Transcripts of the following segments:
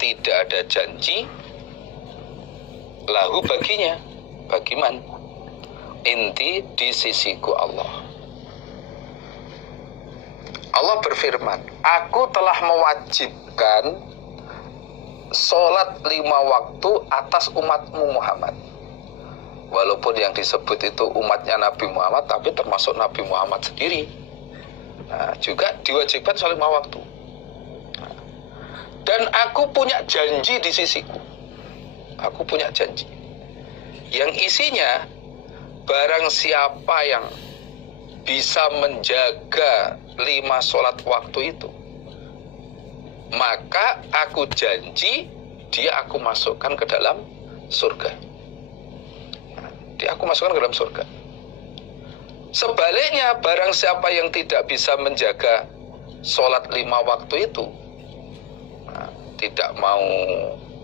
tidak ada janji lahu baginya, bagi man, inti di sisiku Allah. Allah berfirman, aku telah mewajibkan sholat 5 waktu atas umatmu Muhammad. Walaupun yang disebut itu umatnya Nabi Muhammad, tapi termasuk Nabi Muhammad sendiri. Nah, juga diwajibkan sholat 5 waktu. Dan aku punya janji di sisiku. Aku punya janji. Yang isinya, barang siapa yang bisa menjaga 5 sholat waktu itu, maka aku janji dia aku masukkan ke dalam surga. Dia aku masukkan ke dalam surga. Sebaliknya, barang siapa yang tidak bisa menjaga sholat 5 waktu itu, tidak mau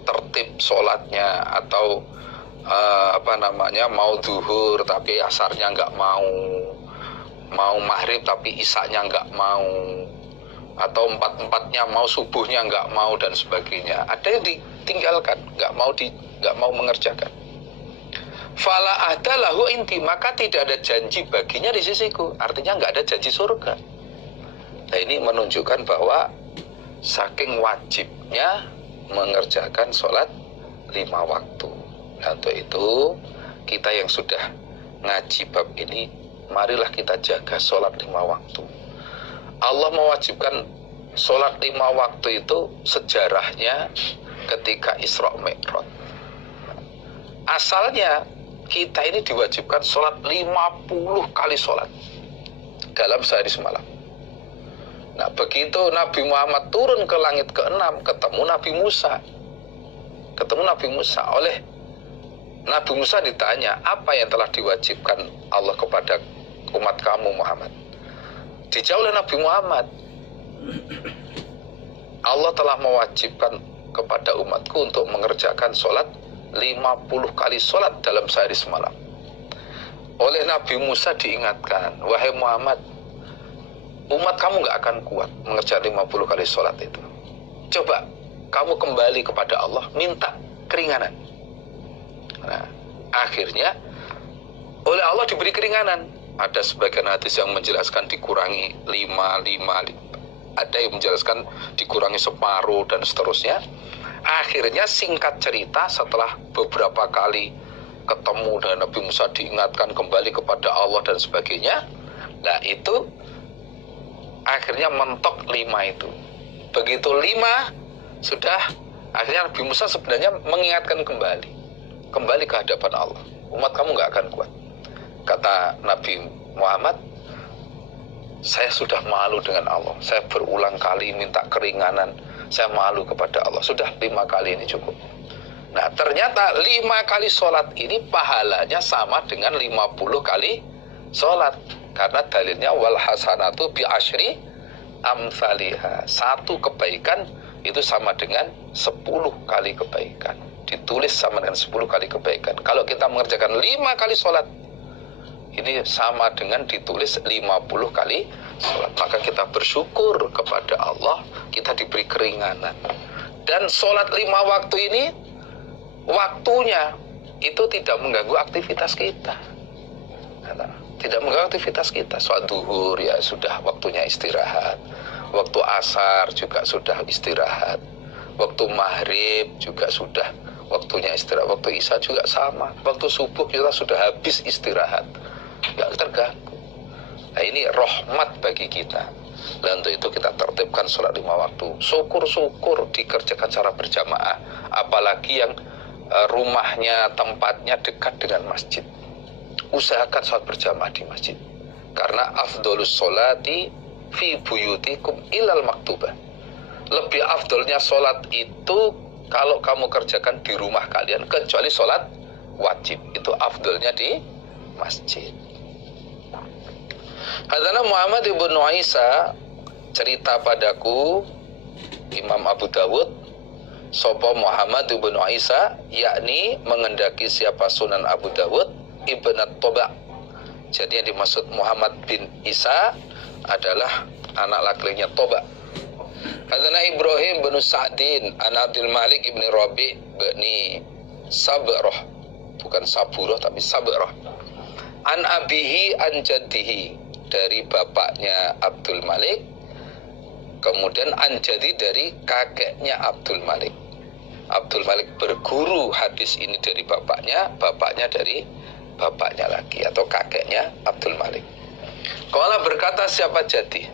tertib sholatnya, atau mau zuhur tapi asarnya nggak mau maghrib tapi isanya nggak mau, atau 4-4-nya mau, subuhnya nggak mau, dan sebagainya. Ada yang ditinggalkan, nggak mau mengerjakan. Fala ahda lahu inti, maka tidak ada janji baginya di sisiku. Artinya nggak ada janji surga. Nah, ini menunjukkan bahwa saking wajibnya mengerjakan sholat 5 waktu. Nah, untuk itu kita yang sudah ngaji bab ini, marilah kita jaga sholat 5 waktu. Allah mewajibkan sholat 5 waktu itu sejarahnya ketika Isra Mi'raj. Asalnya kita ini diwajibkan sholat 50 kali sholat dalam sehari semalam. Nah, begitu Nabi Muhammad turun ke langit ke-6, ketemu Nabi Musa. Oleh Nabi Musa ditanya, apa yang telah diwajibkan Allah kepada umat kamu Muhammad? Dijawab oleh Nabi Muhammad, Allah telah mewajibkan kepada umatku untuk mengerjakan sholat 50 kali sholat dalam sehari semalam. Oleh Nabi Musa diingatkan, wahai Muhammad, umat kamu gak akan kuat mengerjakan 50 kali sholat itu. Coba kamu kembali kepada Allah, minta keringanan. Nah, akhirnya oleh Allah diberi keringanan. Ada sebagian hadis yang menjelaskan dikurangi 5. Ada yang menjelaskan dikurangi separuh dan seterusnya. Akhirnya singkat cerita, setelah beberapa kali ketemu dengan Nabi Musa, diingatkan kembali kepada Allah dan sebagainya, nah itu akhirnya mentok 5 itu. Begitu 5 sudah, akhirnya Nabi Musa sebenarnya mengingatkan kembali ke hadapan Allah. Umat kamu gak akan kuat. Kata Nabi Muhammad, saya sudah malu dengan Allah. Saya berulang kali minta keringanan, saya malu kepada Allah. Sudah 5 kali ini cukup. Nah, ternyata 5 kali sholat ini pahalanya sama dengan 50 kali sholat. Karena dalilnya wal hasanatu bi asyri amsalihha. 1 kebaikan itu sama dengan 10 kali kebaikan. Ditulis sama dengan 10 kali kebaikan. Kalau kita mengerjakan 5 kali sholat, ini sama dengan ditulis 50 kali sholat. Maka kita bersyukur kepada Allah, kita diberi keringanan. Dan sholat 5 waktu ini, waktunya itu tidak mengganggu aktivitas kita. Tidak mengganggu aktivitas kita. Sholat duhur ya sudah waktunya istirahat. Waktu asar juga sudah istirahat. Waktu maghrib juga sudah waktunya istirahat. Waktu isya juga sama. Waktu subuh kita sudah habis istirahat. Nggak terganggu. Nah, ini rahmat bagi kita. Dan untuk itu kita tertibkan sholat 5 waktu. Syukur-syukur dikerjakan secara berjamaah. Apalagi yang rumahnya, tempatnya dekat dengan masjid. Usahakan sholat berjamaah di masjid. Karena afdolus sholati fi buyutikum ilal maktubah. Lebih afdolnya sholat itu kalau kamu kerjakan di rumah kalian, kecuali sholat wajib. Itu afdolnya di masjid. Hadana Muhammad ibn Isa cerita padaku Imam Abu Dawud, sopo Muhammad ibn Isa, yakni mengendaki siapa Sunan Abu Dawud ibn Toba. Jadi yang dimaksud Muhammad bin Isa adalah anak laki-lakinya Toba. Hadana Ibrahim bin Sa'din an Abdul Malik ibn Rabi' bin Sabrah, bukan Saburah tapi Sabrah, an abihi an jaddihi, dari bapaknya Abdul Malik, kemudian an jadi dari kakeknya Abdul Malik. Abdul Malik berguru hadis ini dari bapaknya, bapaknya dari bapaknya lagi atau kakeknya Abdul Malik. Qala berkata siapa jadi?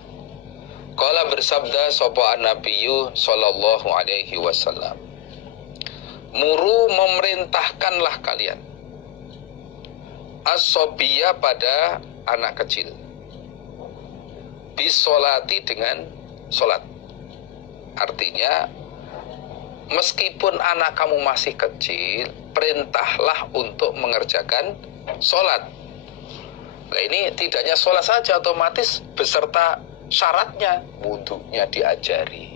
Qala bersabda sapa an-nabiyyu sallallahu alaihi wasallam, muru memerintahkanlah kalian as-sobiyya pada anak kecil, bisolati dengan solat. Artinya meskipun anak kamu masih kecil, perintahlah untuk mengerjakan solat. Nah ini tidak hanya sholat saja, otomatis beserta syaratnya, wudunya diajari.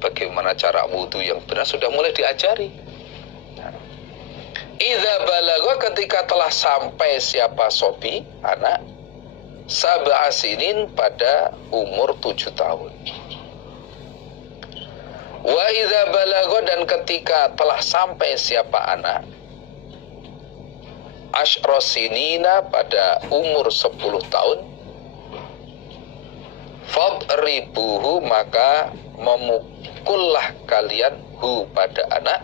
Bagaimana cara wudu yang benar sudah mulai diajari. Idza balagha, ketika telah sampai siapa sobi, anak, sab'a sinin, pada umur 7 tahun. Wa idza balagha, dan ketika telah sampai siapa anak, asyra sinina, pada umur 10 tahun, fadribuhu, maka memukullah kalian hu, pada anak,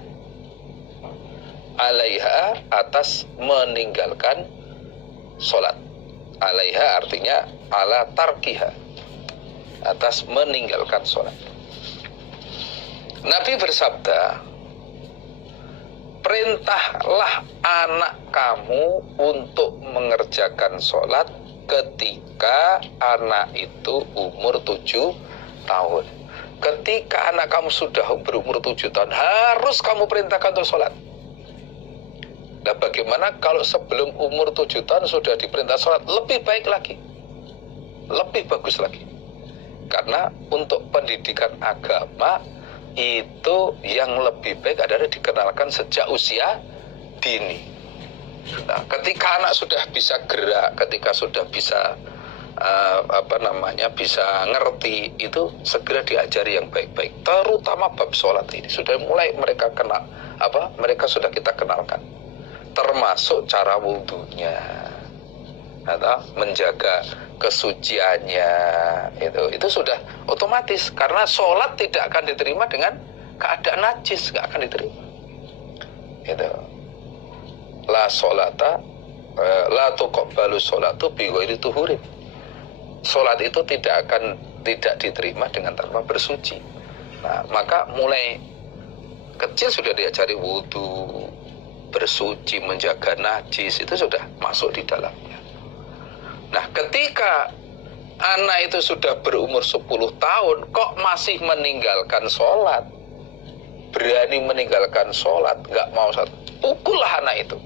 alaiha, atas meninggalkan solat. Alaiha artinya ala tarkiha, atas meninggalkan solat. Nabi bersabda, perintahlah anak kamu untuk mengerjakan sholat ketika anak itu umur 7 tahun. Ketika anak kamu sudah berumur 7 tahun, harus kamu perintahkan untuk sholat. Nah bagaimana kalau sebelum umur 7 tahun sudah diperintah sholat? Lebih baik lagi, lebih bagus lagi. Karena untuk pendidikan agama itu yang lebih baik adalah dikenalkan sejak usia dini. Nah, ketika anak sudah bisa gerak, ketika sudah bisa bisa ngerti, itu segera diajari yang baik-baik. Terutama bab sholat ini sudah mulai mereka kenal, mereka sudah kita kenalkan. Termasuk cara wudhunya, atau menjaga kesuciannya, itu sudah otomatis, karena sholat tidak akan diterima dengan keadaan najis, nggak akan diterima. La sholata la tuqbalu sholatu bi ghairi tuhurin. Sholat itu tidak diterima dengan tanpa bersuci. Nah, maka mulai kecil sudah diajari wudhu, bersuci, menjaga najis, itu sudah masuk di dalamnya. Nah, ketika anak itu sudah berumur 10 tahun, kok masih meninggalkan sholat, berani meninggalkan sholat, nggak mau sholat, pukullah anak itu.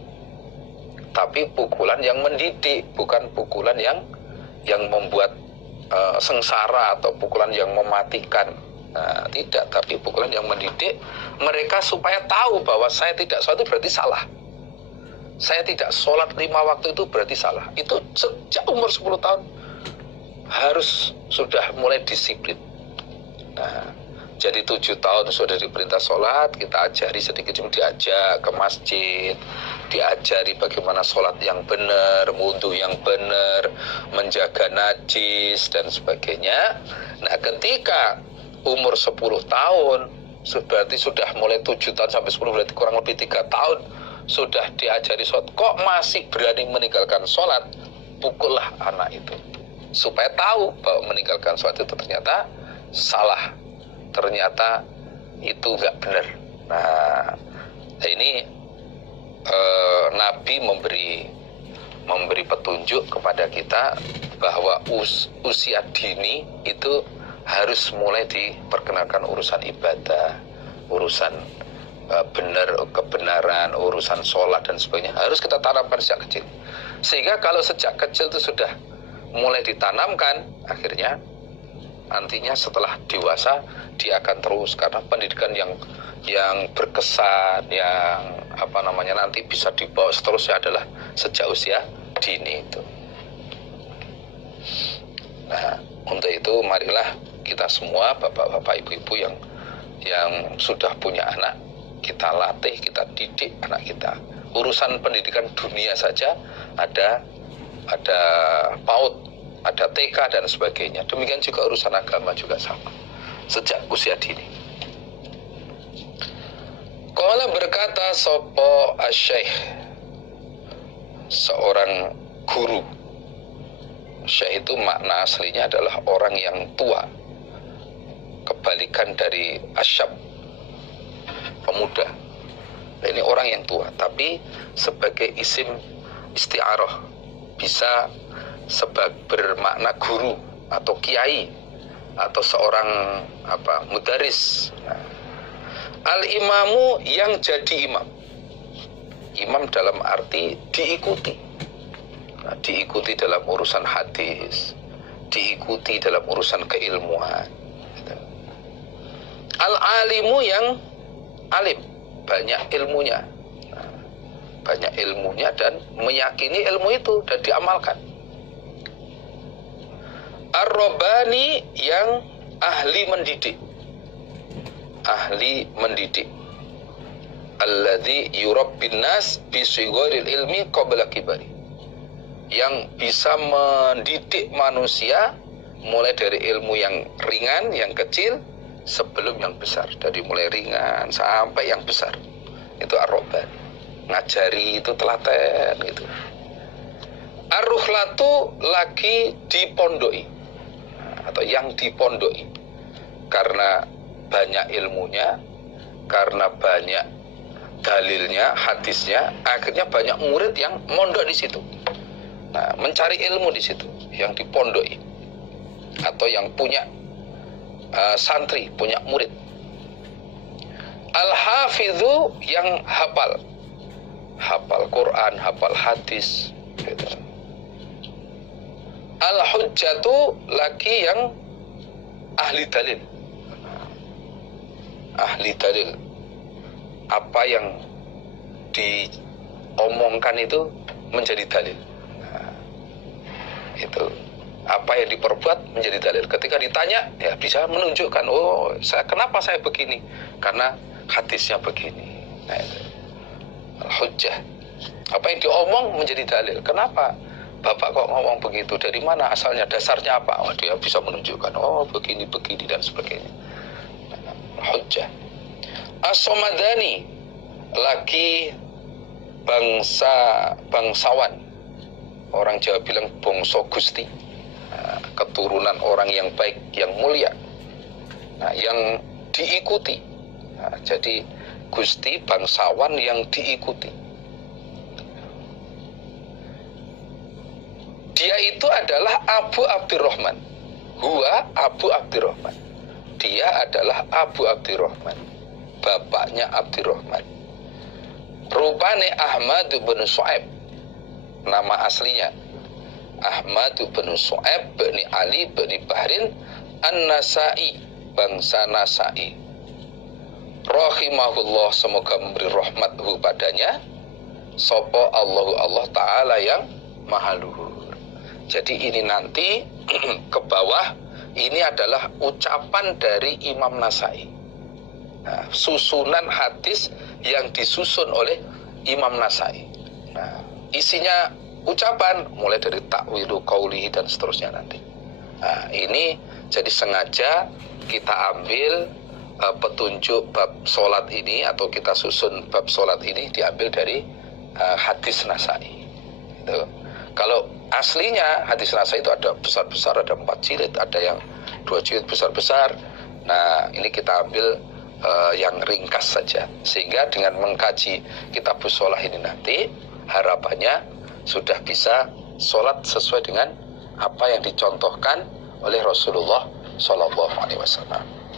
Tapi pukulan yang mendidik, bukan pukulan yang membuat sengsara atau pukulan yang mematikan. Nah, tidak, tapi pukulan yang mendidik mereka supaya tahu bahwa saya tidak sholat itu berarti salah. Saya tidak sholat 5 waktu itu berarti salah. Itu sejak umur 10 tahun harus sudah mulai disiplin. Nah, jadi 7 tahun sudah diperintah sholat, kita ajari sedikit demi diajak ke masjid, diajari bagaimana sholat yang benar, wudhu yang benar, menjaga najis dan sebagainya. Nah, ketika umur 10 tahun, berarti sudah mulai 7 tahun sampai 10, berarti kurang lebih 3 tahun sudah diajari sholat, kok masih berani meninggalkan sholat, pukullah anak itu supaya tahu bahwa meninggalkan sholat itu ternyata salah, ternyata itu nggak benar. Nah ini Nabi memberi petunjuk kepada kita bahwa usia dini itu harus mulai diperkenalkan urusan ibadah, urusan benar, kebenaran, urusan sholat dan sebagainya, harus kita tanamkan sejak kecil. Sehingga kalau sejak kecil itu sudah mulai ditanamkan, akhirnya nantinya setelah dewasa dia akan terus, karena pendidikan yang berkesan, yang nanti bisa dibawa seterusnya adalah sejak usia dini itu. Nah, untuk itu marilah kita semua, bapak-bapak, ibu-ibu yang sudah punya anak, kita latih, kita didik anak kita. Urusan pendidikan dunia saja ada PAUD, ada TK dan sebagainya. Demikian juga urusan agama juga sama, sejak usia dini. Qala berkata sopo asy-syaikh, seorang guru. Syekh itu makna aslinya adalah orang yang tua, kebalikan dari asyab, pemuda. Nah, ini orang yang tua, tapi sebagai isim isti'arah, bisa bermakna guru atau kiai atau seorang mudaris. Nah, al-imamu yang jadi imam. Imam dalam arti diikuti. Nah, diikuti dalam urusan hadis, diikuti dalam urusan keilmuan. Al-alimu yang alim, banyak ilmunya. Nah, banyak ilmunya dan meyakini ilmu itu dan diamalkan. Ar-Rabbani yang ahli mendidik. Ahli mendidik. Alladzi yurabbin nas bi sigharil ilmi qabla kibari. Yang bisa mendidik manusia mulai dari ilmu yang ringan, yang kecil sebelum yang besar. Dari mulai ringan sampai yang besar. Itu ar-Rabbani. Ngajari itu telaten gitu. Ar-Ruhlatu lagi dipondoi, atau yang dipondoi, karena banyak ilmunya, karena banyak dalilnya, hadisnya, akhirnya banyak murid yang mondok di situ. Nah, mencari ilmu di situ, yang dipondoi, atau yang punya santri, punya murid. Al-hafidhu yang hafal Quran, hafal hadis. Gitu. Al-hujjatu lagi yang ahli dalil. Ahli dalil. Apa yang diomongkan itu menjadi dalil. Itu apa yang diperbuat menjadi dalil. Ketika ditanya, ya bisa menunjukkan, kenapa saya begini, karena hadisnya begini. Nah, itu al-hujjah. Apa yang diomong menjadi dalil. Kenapa Bapak kok ngomong begitu, dari mana asalnya, dasarnya apa? Dia bisa menunjukkan, begini dan sebagainya. Hujjah. As-Somadani lagi bangsawan. Orang Jawa bilang bangsa Gusti, keturunan orang yang baik, yang mulia, yang diikuti. Jadi Gusti bangsawan yang diikuti. Dia itu adalah Abu Abdurrahman. Huwa Abu Abdurrahman. Dia adalah Abu Abdurrahman, bapaknya Abdurrahman. Rupane Ahmad bin Shu'aib. Nama aslinya Ahmad bin Shu'aib bin Ali bin Bahrin An-Nasai, bangsa Nasai. Rahimahullah, semoga memberi rahmathu padanya, sapa Allah Ta'ala yang maha luhur. Jadi ini nanti ke bawah, ini adalah ucapan dari Imam Nasai. Nah, susunan hadis yang disusun oleh Imam Nasai. Nah, isinya ucapan mulai dari takwilu qaulihi dan seterusnya nanti. Nah, ini jadi sengaja kita ambil petunjuk bab solat ini, atau kita susun bab solat ini diambil dari hadis Nasai. Gitu. Kalau aslinya hadis Nasai itu ada besar-besar, ada 4 jilid, ada yang 2 jilid besar-besar. Nah, ini kita ambil yang ringkas saja, sehingga dengan mengkaji kitabus sholah ini nanti harapannya sudah bisa sholat sesuai dengan apa yang dicontohkan oleh Rasulullah SAW.